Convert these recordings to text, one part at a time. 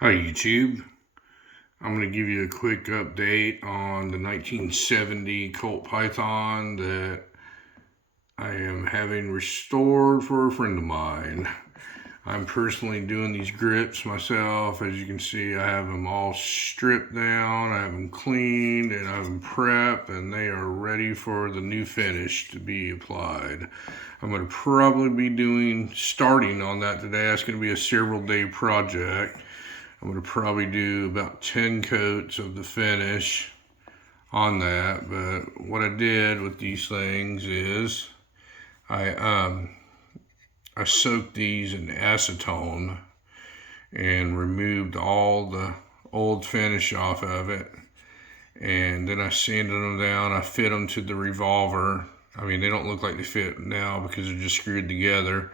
Hi YouTube. I'm going to give you a quick update on the 1970 Colt Python that I am having restored for a friend of mine. I'm personally doing these grips myself. As you can see, I have them all stripped down, I have them cleaned, and I have them prepped, and they are ready for the new finish to be applied. I'm going to probably be starting on that today. That's going to be a several day project. I'm going to probably do about 10 coats of the finish on that. But what I did with these things is I soaked these in acetone and removed all the old finish off of it. And then I sanded them down. I fit them to the revolver. I mean, they don't look like they fit now because they're just screwed together.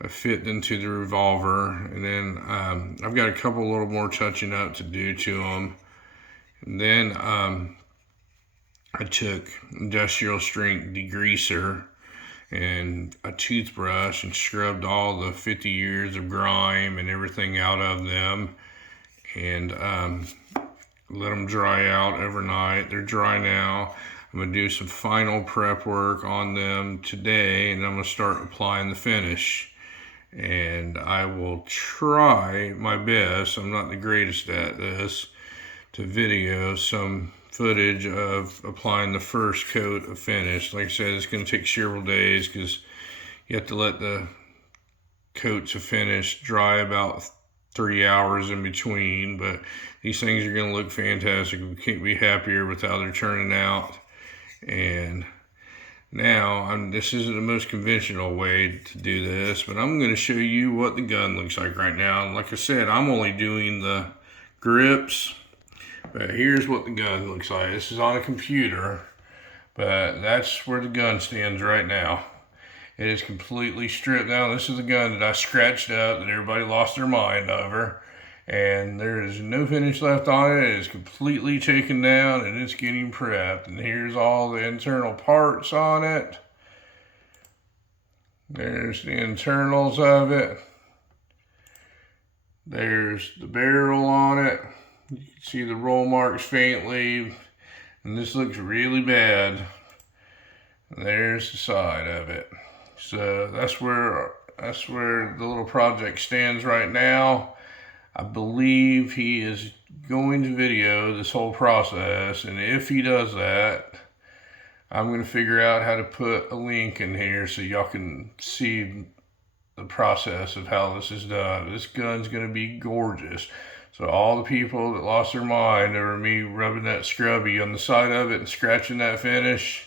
I fit into the revolver, and then I've got a couple little more touching up to do to them. And then I took industrial strength degreaser and a toothbrush and scrubbed all the 50 years of grime and everything out of them, and let them dry out overnight. They're dry now. I'm going to do some final prep work on them today, and I'm going to start applying the finish. And I will try my best, I'm not the greatest at this, to video some footage of applying the first coat of finish. Like I said, it's going to take several days because you have to let the coats of finish dry about 3 hours in between. But these things are going to look fantastic. We can't be happier with how they're turning out. And now, this isn't the most conventional way to do this, but I'm going to show you what the gun looks like right now. And like I said, I'm only doing the grips, but here's what the gun looks like. This is on a computer, but that's where the gun stands right now. It is completely stripped down. This is the gun that I scratched up that everybody lost their mind over. And there is no finish left on it. It is completely taken down and it's getting prepped. And here's all the internal parts on it. There's the internals of it. There's the barrel on it. You can see the roll marks faintly. And this looks really bad. And there's the side of it. So that's where the little project stands right now. I believe he is going to video this whole process, and if he does that, I'm going to figure out how to put a link in here so y'all can see the process of how this is done. This gun's going to be gorgeous. So all the people that lost their mind over me rubbing that scrubby on the side of it and scratching that finish,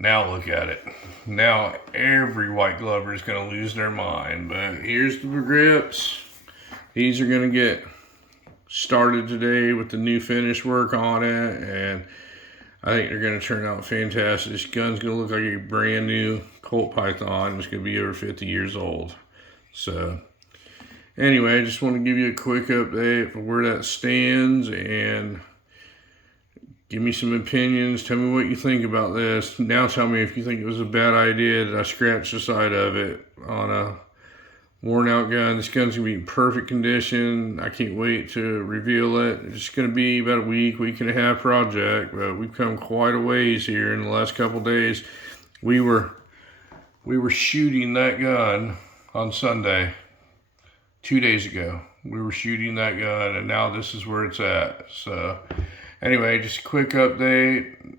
now look at it. Now every white glover is going to lose their mind. But here's the grips. These are going to get started today with the new finish work on it, and I think they're going to turn out fantastic. This gun's going to look like a brand new Colt Python. It's going to be over 50 years old. So anyway, I just want to give you a quick update for where that stands, and give me some opinions. Tell me what you think about this. Now tell me if you think it was a bad idea that I scratched the side of it on a worn out gun. This gun's gonna be in perfect condition. I can't wait to reveal it. It's gonna be about a week and a half project, but we've come quite a ways here in the last couple days. We were shooting that gun on Sunday, 2 days ago. We were shooting that gun, and now this is where it's at. So anyway, just a quick update.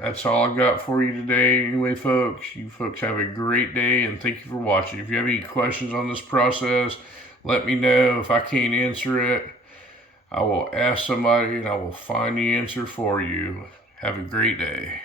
That's all I've got for you today. Anyway, folks, you folks have a great day, and thank you for watching. If you have any questions on this process, let me know. If I can't answer it, I will ask somebody, and I will find the answer for you. Have a great day.